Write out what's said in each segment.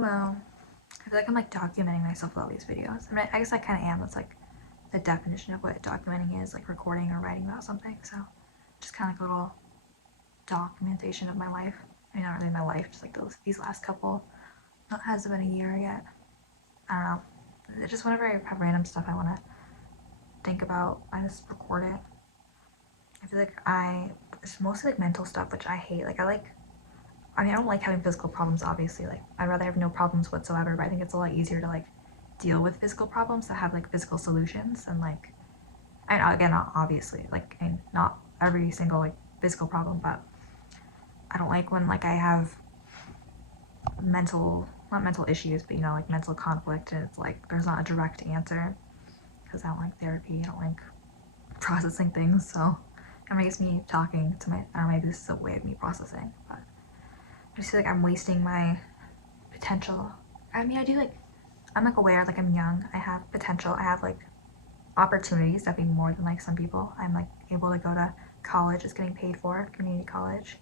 Hello. I feel like I'm like documenting myself with all these videos. I mean, I guess I kind of am. That's like the definition of what documenting is, like recording or writing about something. So just kind of like a little documentation of my life. I mean, not really my life, just like these last couple. Not hasn't been a year yet. I don't know. It's just whenever I have random stuff I want to think about, I just record it. I feel like it's mostly like mental stuff, which I hate. I mean, I don't like having physical problems, obviously. Like, I'd rather have no problems whatsoever, but I think it's a lot easier to, like, deal with physical problems that have, like, physical solutions. And, like, again, not obviously, like, and not every single, like, physical problem, but I don't like when, like, I have not mental issues, but, like, mental conflict, and it's, like, there's not a direct answer, because I don't like therapy, I don't like processing things, so it makes me talking to I don't know, maybe this is a way of me processing, but I just feel like I'm wasting my potential. I mean, I'm like aware, like I'm young, I have potential, I have like opportunities, definitely more than like some people. I'm like able to go to college, it's getting paid for, community college.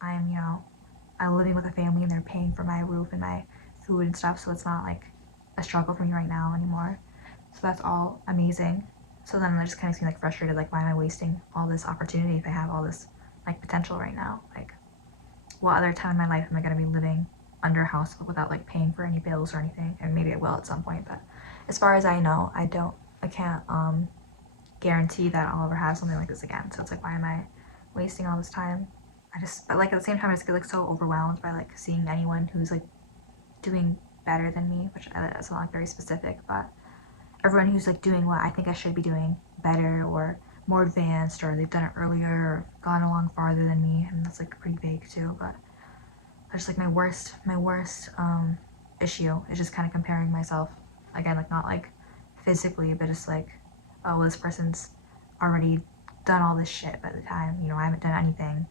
I'm living with a family and they're paying for my roof and my food and stuff, so it's not like a struggle for me right now anymore. So that's all amazing. So then I just kind of seem like frustrated, like why am I wasting all this opportunity if I have all this like potential right now? Like, what other time in my life am I going to be living under a house without like paying for any bills or anything? And maybe I will at some point, but as far as I know, I can't guarantee that I'll ever have something like this again. So it's like, why am I wasting all this time? But like at the same time, I just get like so overwhelmed by like seeing anyone who's like doing better than me, which that's not like very specific, but everyone who's like doing what I think I should be doing better or more advanced, or they've done it earlier or gone along farther than me, and that's like pretty vague too. But just like my worst issue is just kind of comparing myself again, like not like physically, but just like, oh, well, this person's already done all this shit by the time I haven't done anything.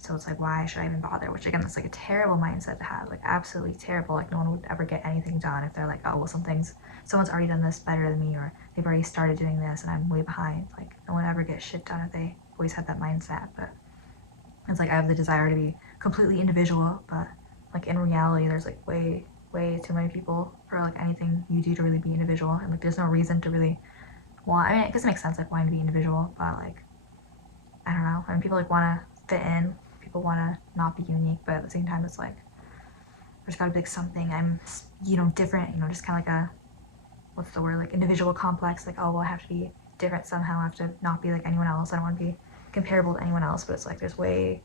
So it's like, why should I even bother? Which again, that's like a terrible mindset to have, like absolutely terrible. Like no one would ever get anything done if they're like, oh, well, someone's already done this better than me, or they've already started doing this and I'm way behind. Like no one ever gets shit done if they always had that mindset. But it's like I have the desire to be completely individual, but like in reality, there's like way too many people for like anything you do to really be individual, and like there's no reason to really want. I mean, I guess it makes sense like wanting to be individual, but like I don't know. I mean, people like want to fit in, people want to not be unique, but at the same time, it's like there's got to be like something I'm different. Just kind of like a what's the word, like individual complex. Like, oh well, I have to be different somehow. I have to not be like anyone else. I don't want to be comparable to anyone else. But it's like there's way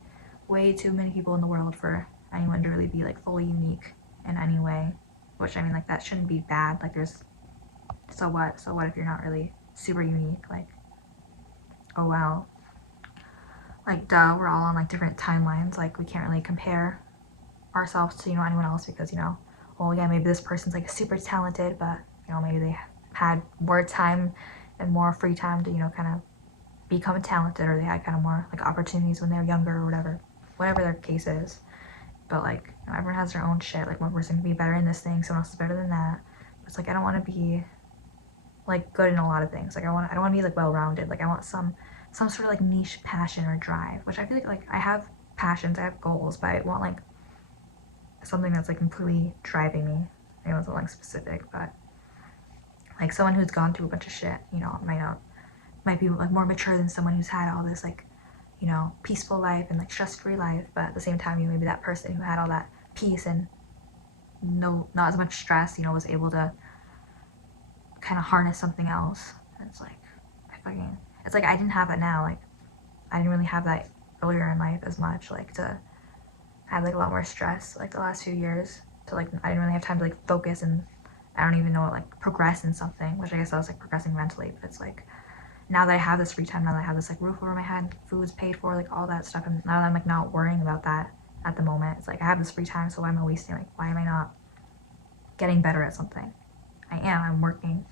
too many people in the world for anyone to really be like fully unique in any way. Which I mean, like that shouldn't be bad. Like there's so what? So what if you're not really super unique? Like, oh well. Like duh, we're all on like different timelines. Like we can't really compare ourselves to anyone else because well yeah, maybe this person's like super talented, but maybe they had more time and more free time to kind of become talented, or they had kind of more like opportunities when they were younger or whatever their case is. But like everyone has their own shit. Like one person can be better in this thing, someone else is better than that. It's like I don't want to be like good in a lot of things. Like I don't want to be like well-rounded. Like I want some sort of like niche passion or drive, which I feel like I have passions, I have goals, but I want like something that's like completely driving me. I know it's not like specific, but like someone who's gone through a bunch of shit, might be like more mature than someone who's had all this like, peaceful life and like stress-free life, but at the same time, maybe that person who had all that peace and not as much stress, was able to kind of harness something else. And it's like it's like I didn't have that now. Like I didn't really have that earlier in life as much. Like to have like a lot more stress like the last few years. To like I didn't really have time to like focus, and I don't even know like progress in something. Which I guess I was like progressing mentally, but it's like now that I have this free time, now that I have this like roof over my head, food's paid for, like all that stuff, and now that I'm like not worrying about that at the moment, it's like I have this free time, so why am I wasting? Like why am I not getting better at something? I'm working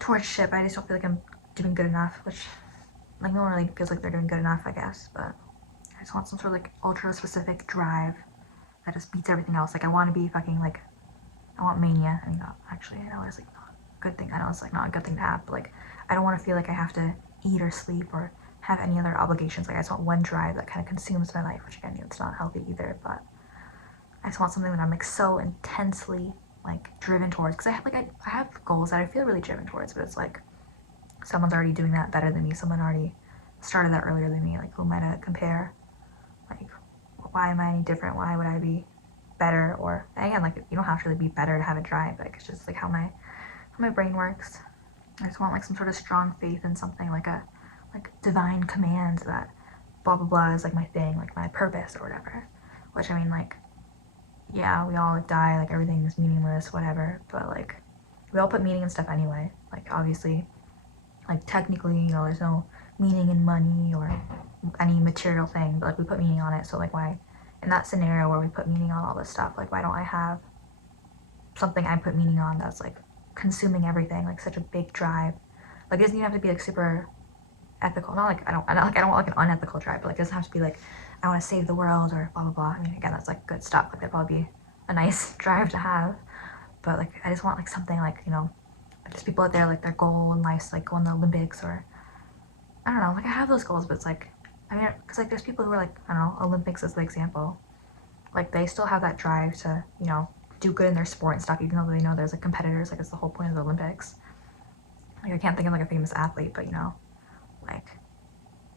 towards shit, but I just don't feel like I'm doing good enough, which like no one really feels like they're doing good enough, I guess, but I just want some sort of like ultra specific drive that just beats everything else. Like I want to be fucking like, I want mania. I mean, not actually, I know it's like not a good thing. I know it's like not a good thing to have, but like I don't want to feel like I have to eat or sleep or have any other obligations. Like I just want one drive that kind of consumes my life, which again, it's not healthy either, but I just want something that I'm like so intensely like driven towards, because I have goals that I feel really driven towards, but it's like someone's already doing that better than me. Someone already started that earlier than me. Like, who am I to compare? Like, why am I any different? Why would I be better? Or again, like, you don't have to really be better to have a drive. Like, it's just like how my brain works. I just want like some sort of strong faith in something, like a like divine command that blah blah blah is like my thing, like my purpose or whatever. Which I mean, like, yeah, we all like die, like everything is meaningless, whatever. But like, we all put meaning in stuff anyway. Like, obviously, like technically, you know, there's no meaning in money or any material thing, but like we put meaning on it. So like, why, in that scenario where we put meaning on all this stuff, like why don't I have something I put meaning on that's like consuming everything, like such a big drive? Like, it doesn't even have to be like super ethical. Not like I don't want like an unethical drive, but like it doesn't have to be like I want to save the world or blah blah blah. I mean, again, that's like good stuff. Like, that'd probably be a nice drive to have. But like, I just want like something like, you know, just people out there, like their goal in life's like going to the Olympics, or I don't know. Like, I have those goals, but it's like, I mean, because like there's people who are like, I don't know, Olympics is the example. Like, they still have that drive to, you know, do good in their sport and stuff, even though they know there's like competitors. Like, it's the whole point of the Olympics. Like, I can't think of like a famous athlete, but you know, like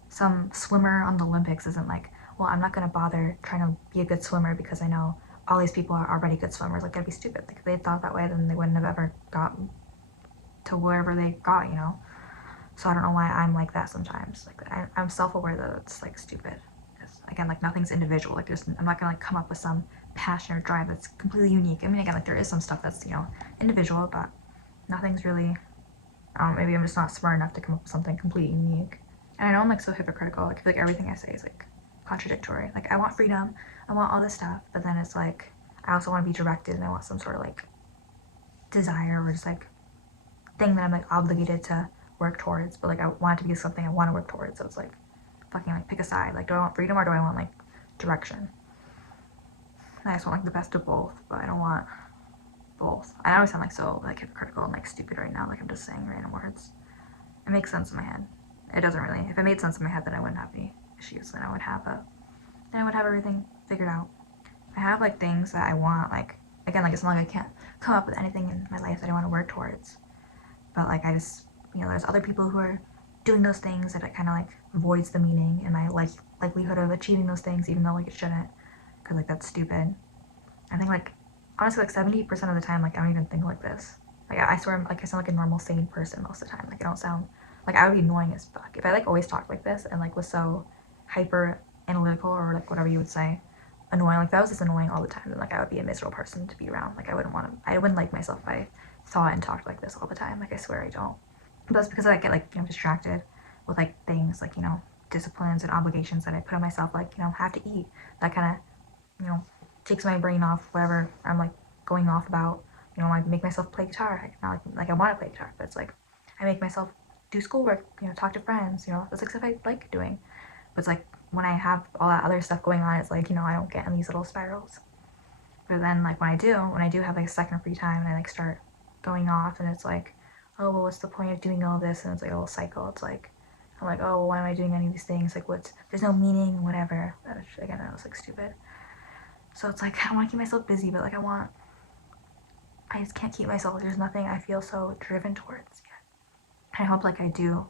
some swimmer on the Olympics isn't like, well, I'm not gonna bother trying to be a good swimmer because I know all these people are already good swimmers. Like, that'd be stupid. Like, if they thought that way, then they wouldn't have ever gotten to wherever they got, you know? So I don't know why I'm like that sometimes. Like, I'm self-aware that it's like stupid. Because again, like, nothing's individual. Like, I'm not gonna like come up with some passion or drive that's completely unique. I mean, again, like, there is some stuff that's, you know, individual, but nothing's really, maybe I'm just not smart enough to come up with something completely unique. And I know I'm like so hypocritical. Like, I feel like everything I say is like contradictory. Like, I want freedom, I want all this stuff, but then it's like I also want to be directed, and I want some sort of like desire or just like thing that I'm like obligated to work towards. But like, I want it to be something I want to work towards. So it's like, fucking like pick a side. Like, do I want freedom or do I want like direction? And I just want like the best of both, but I don't want both. I always sound like so like hypocritical and like stupid right now. Like, I'm just saying random words. It makes sense in my head. It doesn't really. If it made sense in my head, then I wouldn't have any issues. Then I would have everything figured out. I have like things that I want. Like, again, like, as long as I can't come up with anything in my life that I want to work towards. But like, I just, you know, there's other people who are doing those things that it kind of like voids the meaning and my like likelihood of achieving those things, even though like it shouldn't, because like that's stupid. I think like, honestly, like 70% of the time, like, I don't even think like this. Like, I swear, like, I sound like a normal sane person most of the time. Like, I don't sound like, I would be annoying as fuck if I like always talked like this and like was so hyper analytical, or like whatever you would say, annoying. Like, if I was just annoying all the time, then like I would be a miserable person to be around. Like, I wouldn't like myself if I thought and talked like this all the time. Like, I swear I don't. But that's because I get like, you know, distracted with like things like, you know, disciplines and obligations that I put on myself, like, you know, have to eat. That kind of, you know, takes my brain off whatever I'm like going off about. You know, I make myself play guitar. Not like I want to play guitar, but it's like I make myself do schoolwork. You know, talk to friends. You know, that's like stuff I like doing. But it's like when I have all that other stuff going on, it's like, you know, I don't get in these little spirals. But then like when I do have like a second free time and I like start going off, and it's like, oh, well, what's the point of doing all this? And it's like a little cycle. It's like, I'm like, oh, well, why am I doing any of these things? Like, there's no meaning, whatever. Again, that was like stupid. So it's like, I want to keep myself busy, but like I just can't keep myself. There's nothing I feel so driven towards yet. I hope like I do.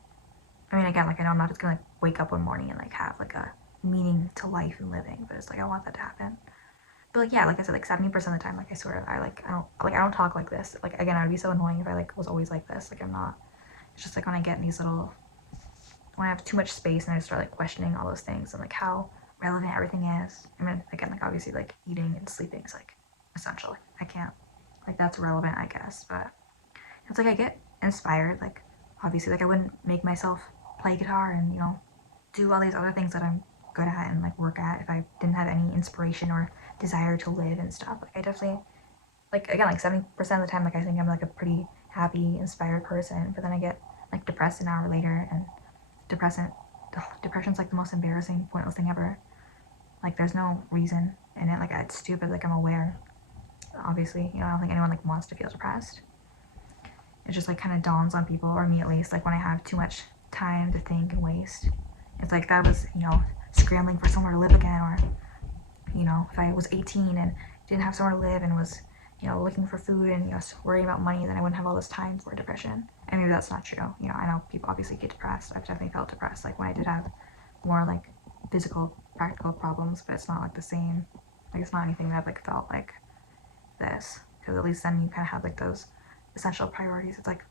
I mean, again, like, I know I'm not just gonna like wake up one morning and like have like a meaning to life and living, but it's like I want that to happen. But like, yeah, like I said, like 70% of the time, like, I swear I don't talk like this. Like, again, I would be so annoying if I like was always like this. Like, I'm not. It's just like when I get in these little, when I have too much space and I start like questioning all those things and like how relevant everything is. I mean, again, like, obviously like eating and sleeping is like essential. Like, I can't, like, that's relevant, I guess. But it's like I get inspired. Like, obviously, like, I wouldn't make myself play guitar and, you know, do all these other things that I'm good at and like work at if I didn't have any inspiration or desire to live and stuff. Like, I definitely, like, again, like 70% of the time, like, I think I'm like a pretty happy, inspired person, but then I get like depressed an hour later, and depression's like the most embarrassing, pointless thing ever. Like, there's no reason in it. Like, it's stupid. Like, I'm aware, obviously, you know, I don't think anyone like wants to feel depressed. It just like kind of dawns on people, or me at least, like when I have too much time to think and waste. It's like if I was, you know, scrambling for somewhere to live again, or, you know, if I was 18 and didn't have somewhere to live and was, looking for food and, worrying about money, then I wouldn't have all this time for depression. And maybe that's not true. I know people obviously get depressed. I've definitely felt depressed, like when I did have more like physical, practical problems, but it's not like the same. Like it's not anything that I've like felt like this, because at least then you kind of have like those essential priorities. It's like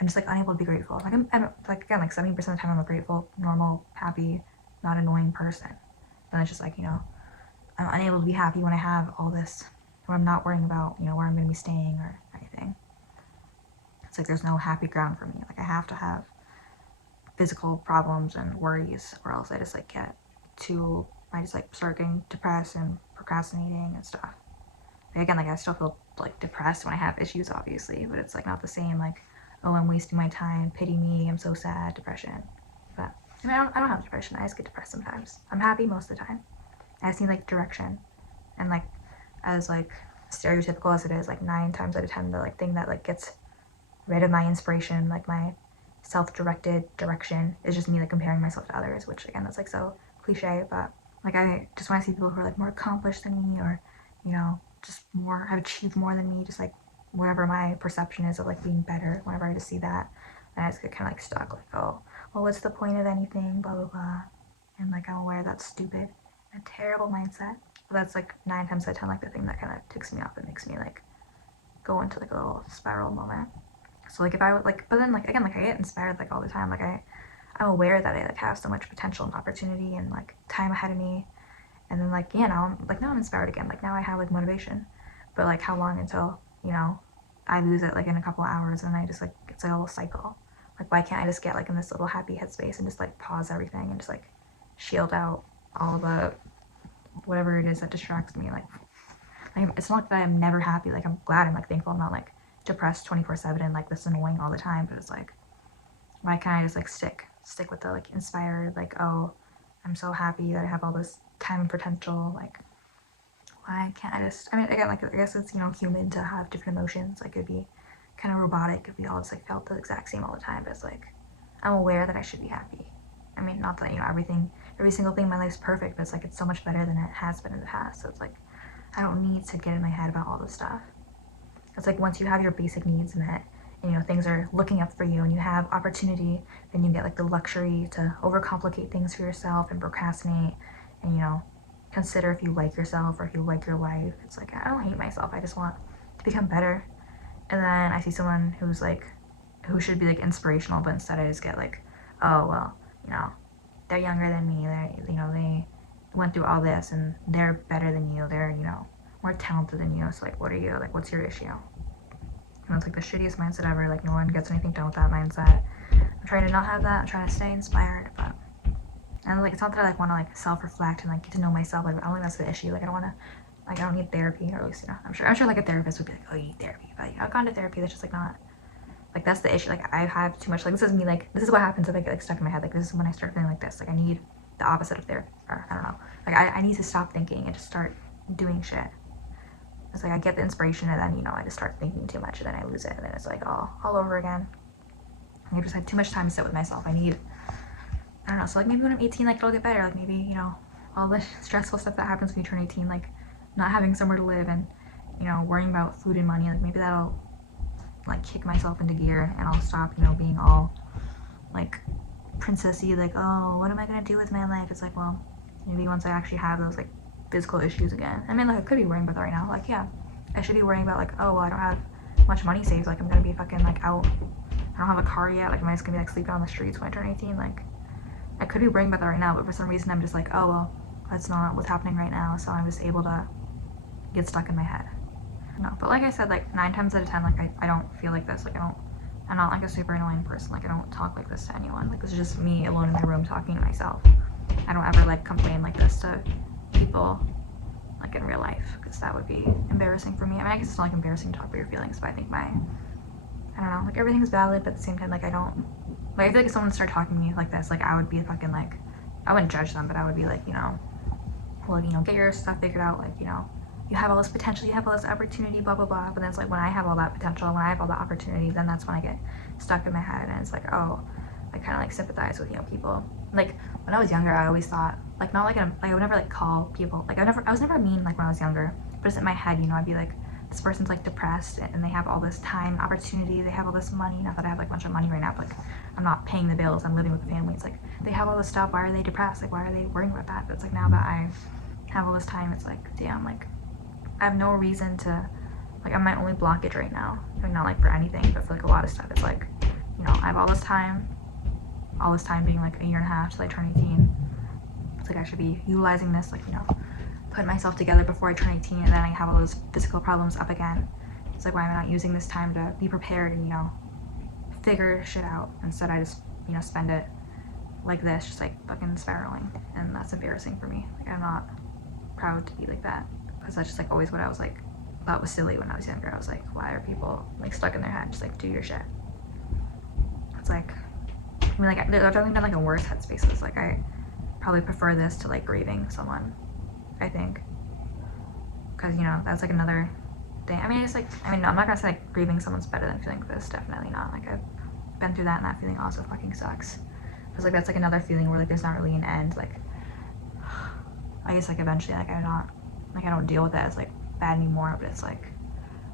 I'm just like unable to be grateful. Like I'm like again like 70% of the time I'm a grateful, normal, happy, not annoying person. And it's just like I'm unable to be happy when I have all this, when I'm not worrying about where I'm gonna be staying or anything. It's like there's no happy ground for me. Like I have to have physical problems and worries, or else I just like I just like start getting depressed and procrastinating and stuff. Like, again, like I still feel like depressed when I have issues, obviously, but it's like not the same. Like, oh, I'm wasting my time. Pity me. I'm so sad. Depression. But I don't have depression. I just get depressed sometimes. I'm happy most of the time. I just need like direction, and like as like stereotypical as it is, like 9 times out of 10, the like thing that like gets rid of my inspiration, like my self-directed direction, is just me like comparing myself to others, which again that's like so cliche, but like I just want to see people who are like more accomplished than me, or just more have achieved more than me, just like whatever my perception is of like being better. Whenever I just see that, and I just get kind of like stuck, like, oh well, what's the point of anything, blah blah blah, and like I'm aware that's stupid, a terrible mindset, but that's like 9 times out of 10 like the thing that kind of ticks me off and makes me like go into like a little spiral moment. So like if I would like, but then like again, like I get inspired like all the time. Like I'm aware that I like have so much potential and opportunity and like time ahead of me. And then like now I'm inspired again. Like now I have like motivation. But like how long until I lose it like in a couple of hours, and I just like it's like a little cycle. Like why can't I just get like in this little happy headspace and just like pause everything and just like shield out all the whatever it is that distracts me. Like it's not that I'm never happy. Like I'm glad, I'm like thankful I'm not like depressed 24/7 and like this annoying all the time, but it's like why can't I just like stick with the like inspired, like, oh, I'm so happy that I have all this time and potential. Like why can't I just, I mean again, like I guess it's human to have different emotions. Like it'd be kind of robotic if we all just like felt the exact same all the time, but it's like I'm aware that I should be happy. I mean, not that every single thing in my life is perfect, but it's like it's so much better than it has been in the past. So it's like I don't need to get in my head about all this stuff. It's like once you have your basic needs met, and things are looking up for you and you have opportunity, then you get like the luxury to overcomplicate things for yourself and procrastinate and consider if you like yourself or if you like your life. It's like I don't hate myself, I just want to become better. And then I see someone who's like who should be like inspirational, but instead I just get like, oh well, they're younger than me, they went through all this and they're better than you, they're more talented than you, so like what are you, like what's your issue? And it's like the shittiest mindset ever. Like no one gets anything done with that mindset. I'm trying to not have that. I'm trying to stay inspired, but and like it's not that I like want to like self-reflect and like get to know myself. Like I don't think that's the issue. Like I don't want to, like I don't need therapy, or at least I'm sure like a therapist would be like, oh, you need therapy, but I've gone to therapy. That's just like not, like that's the issue. Like I have too much. Like this is me. Like this is what happens if I get like stuck in my head. Like this is when I start feeling like this. Like I need the opposite of therapy, or I don't know. Like I need to stop thinking and just start doing shit. It's like I get the inspiration and then I just start thinking too much and then I lose it, and then it's like all over again. I just had too much time to sit with myself. I don't know, so like maybe when I'm 18, like it'll get better. Like maybe all the stressful stuff that happens when you turn 18, like not having somewhere to live and worrying about food and money, like maybe that'll like kick myself into gear and I'll stop being all like princessy, like, oh, what am I gonna do with my life? It's like, well, maybe once I actually have those like physical issues again. I mean, like I could be worrying about that right now. Like, yeah, I should be worrying about like, oh well, I don't have much money saved. Like I'm gonna be fucking like out. I don't have a car yet. Like am I just gonna be like sleeping on the streets when I turn 18? Like I could be worrying about that right now, but for some reason I'm just like, oh well, that's not what's happening right now. So I'm just able to get stuck in my head. No, but like I said, like 9 times out of 10, like I don't feel like this. Like I'm not like a super annoying person. Like I don't talk like this to anyone. Like this is just me alone in my room talking to myself. I don't ever like complain like this to people like in real life, because that would be embarrassing for me. I mean, I guess it's not like embarrassing to talk about your feelings, but I think I don't know, like everything's valid, but at the same time, like I don't, like I feel like if someone started talking to me like this, like I would be fucking like, I wouldn't judge them, but I would be like, well, get your stuff figured out, like, you have all this potential, you have all this opportunity, blah, blah, blah. But then it's like when I have all that potential, when I have all that opportunity, then that's when I get stuck in my head. And it's like, oh, I kind of like sympathize with, people. Like when I was younger, I always thought, like, not like, I would never like call people, like I was never mean like when I was younger. But it's in my head, you know, I'd be like, this person's like depressed and they have all this time, opportunity, they have all this money. Not that I have like a bunch of money right now, but like I'm not paying the bills, I'm living with the family. It's like they have all this stuff, why are they depressed? Like why are they worrying about that? But it's like now that I have all this time, it's like, damn, like I have no reason to, like I'm my only blockage right now. Like not like for anything, but for like a lot of stuff. It's like, you know, I have all this time being like a year and a half till I turn 18. It's like I should be utilizing this, like, you know, put myself together before I turn 18, and then I have all those physical problems up again. It's like, why am I not using this time to be prepared and, you know, figure shit out? Instead I just, you know, spend it like this, just like fucking spiraling, and that's embarrassing for me. Like I'm not proud to be like that, because that's just like always what I was like, thought was silly when I was younger. I was like, why are people like stuck in their head? Just like do your shit. It's like, I mean, like I've definitely been like in worse headspaces. Like I probably prefer this to like grieving someone, I think, because, you know, that's like another thing. I mean, it's like, I mean, I'm not gonna say like grieving someone's better than feeling this, definitely not. Like I've been through that, and that feeling also fucking sucks. Because like that's like another feeling where like there's not really an end. Like I guess like eventually like I don't deal with that as like bad anymore, but it's like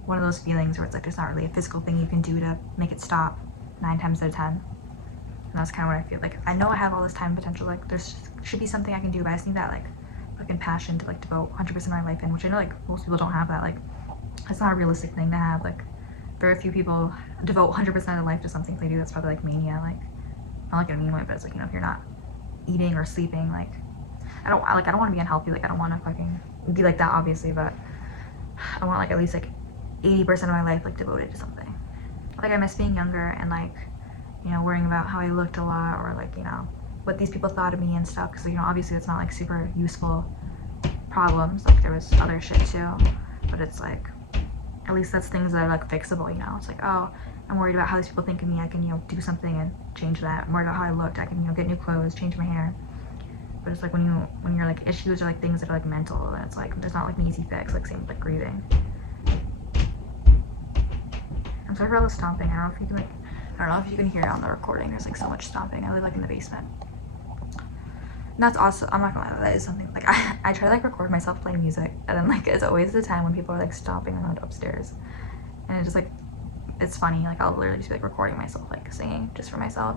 one of those feelings where it's like there's not really a physical thing you can do to make it stop 9 times out of 10. And that's kind of what I feel like. I know I have all this time potential, like there should be something I can do, but I just need that like fucking passion to like devote 100% of my life in, which I know like most people don't have that. Like it's not a realistic thing to have. Like very few people devote 100% of their life to something. If they do, that's probably like mania. Like not like in a mean way, but it's like, you know, if you're not eating or sleeping, like I don't want to be unhealthy. Like I don't want to fucking be like that, obviously, but I want like at least like 80% of my life like devoted to something. Like I miss being younger and like, you know, worrying about how I looked a lot, or like, you know, what these people thought of me and stuff, because, you know, obviously it's not like super useful problems. Like there was other shit too, but it's like at least that's things that are like fixable, you know. It's like, oh, I'm worried about how these people think of me, I can, you know, do something and change that. I'm worried about how I looked, I can, you know, get new clothes, change my hair. But it's like when you're like issues or like things that are like mental, and it's like there's not like an easy fix. Like same with like grieving. I'm sorry for all the stomping. I don't know if you can hear it on the recording. There's like so much stomping. I live like in the basement. And that's also, I'm not gonna lie, that is something like I try to like record myself playing music, and then like it's always the time when people are like stomping around upstairs, and it just like, it's funny. Like I'll literally just be like recording myself like singing just for myself,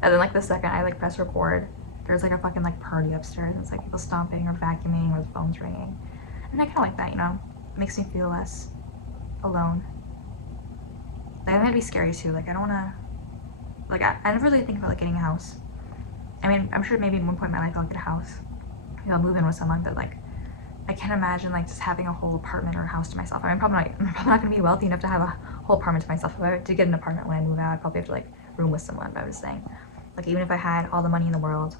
and then like the second I like press record, there's like a fucking like party upstairs, and it's like people stomping or vacuuming or the phone's ringing, and I kind of like that, you know. It makes me feel less alone. Like, that might be scary too. Like I don't want to, like I never really think about like getting a house. I mean, I'm sure maybe at one point in my life I'll get a house, maybe I'll move in with someone, but like I can't imagine like just having a whole apartment or a house to myself. I mean, I'm probably not gonna be wealthy enough to have a whole apartment to myself. If I were to get an apartment when I move out, I'd probably have to like room with someone. But I was saying, like even if I had all the money in the world,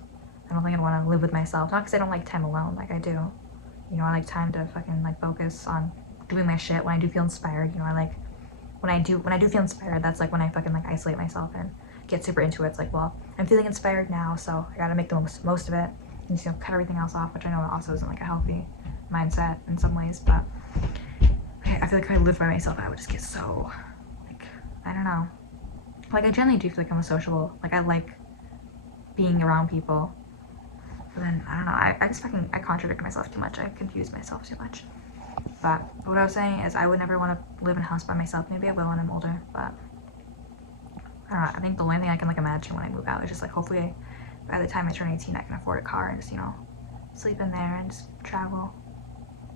I don't think I'd want to live with myself. Not because I don't like time alone, like I do. You know, I like time to fucking like focus on doing my shit. When I do feel inspired, you know, I like when I do feel inspired, that's like when I fucking like isolate myself and get super into it. It's like, well, I'm feeling inspired now, so I gotta make the most of it, and just, you know, cut everything else off, which I know also isn't like a healthy mindset in some ways. But I feel like if I lived by myself, I would just get so like, I don't know, like I generally do feel like I'm a sociable, like I like being around people, but then I don't know, I just fucking, I contradict myself too much, I confuse myself too much. But what I was saying is I would never want to live in a house by myself. Maybe I will when I'm older, but I don't know. I think the only thing I can like imagine when I move out is just like hopefully by the time I turn 18 I can afford a car and just, you know, sleep in there and just travel.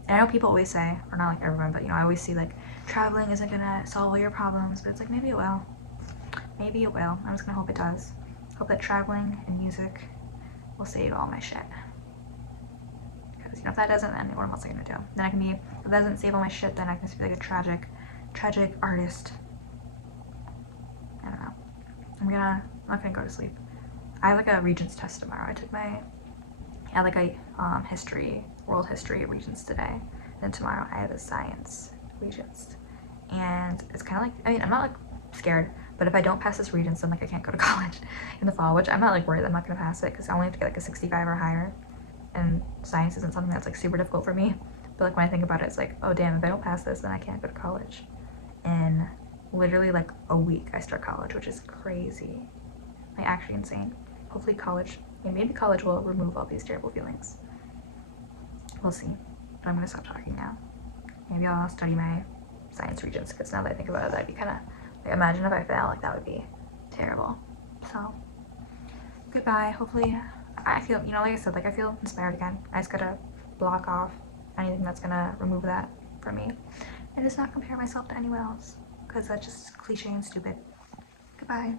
And I know people always say, or not like everyone, but you know, I always see like traveling isn't gonna solve all your problems, but it's like maybe it will. Maybe it will. I'm just gonna hope it does. Hope that traveling and music will save all my shit. Because, you know, if that doesn't, then what else am I gonna do? Then I can be, if that doesn't save all my shit, then I can just be like a tragic artist. I don't know. I'm not gonna go to sleep. I have like a Regents test tomorrow. I had like a world history Regents today. Then tomorrow I have a science Regents. And it's kind of like, I mean, I'm not like scared, but if I don't pass this Regents, then like I can't go to college in the fall, which I'm not like worried I'm not gonna pass it, because I only have to get like a 65 or higher. And science isn't something that's like super difficult for me. But like when I think about it, it's like, oh damn, if I don't pass this, then I can't go to college. In literally like a week I start college, which is crazy. Like actually insane. Hopefully college, maybe college will remove all these terrible feelings. We'll see. But I'm gonna stop talking now. maybe I'll study my science regents, because now that I think about it, that'd be kind of, like, imagine if I fail, like, that would be terrible. So, goodbye. Hopefully, I feel, you know, like I said, like, I feel inspired again. I just gotta block off anything that's gonna remove that from me, and just not compare myself to anyone else, because that's just cliche and stupid. Goodbye.